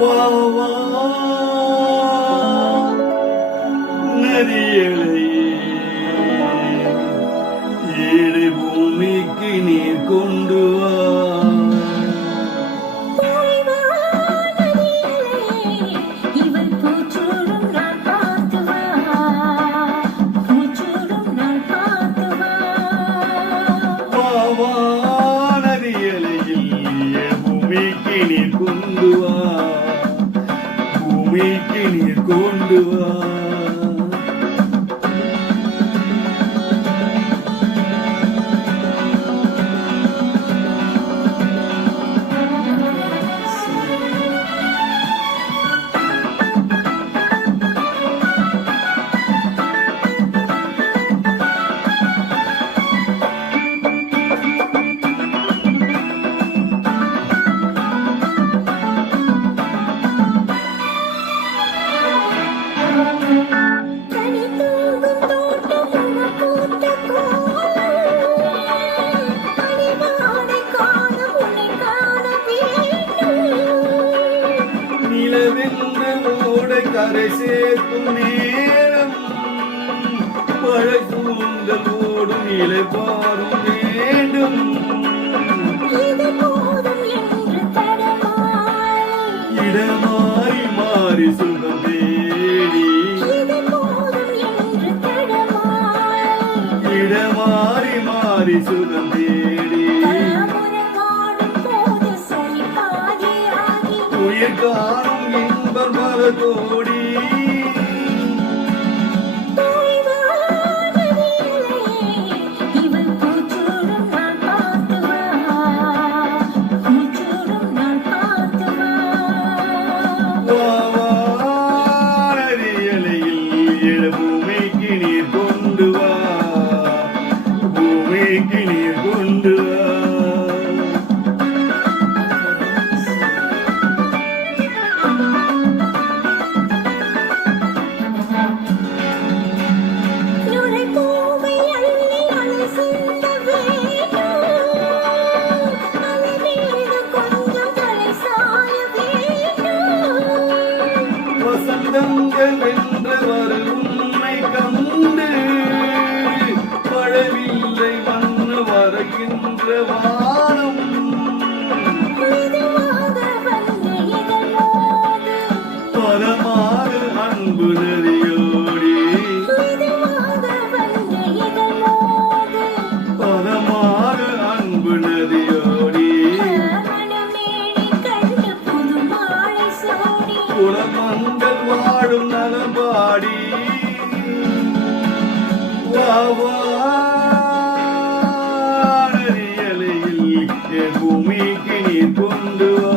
வா வா நதியலை ஏழை பூமிக்கு நீர் கொண்டு வா. பூமிக்கு நீர் கொண்டு வா, பூமிக்கு நீர் கொண்டு வா. கரை சேர்க்கும் நேரம் மழை கூந்தல் ஓடும் இலை பாரும் வேண்டும். இடமாறி மாறி சுகம் தேடி, இடமாறி மாறி சுகம் தேடி உயிர் காணும் இன்பம் பல கோடி. பூமிக்கு நீர் கொண்டு வா, பூமிக்கு நீர் கொண்டு வா. வசந்தங்கள் வென்று வரும் உண்மை கண்டு பழவில்லை மண்ணு வருகின்ற வானம். பலமாறு அன்பு நதியோடி, பலமாறு அன்பு நதியோடி குலமங்கள் வாழும் நலபாடி. நதியலையில் பூமிக்கு நீர் கொண்டு வா.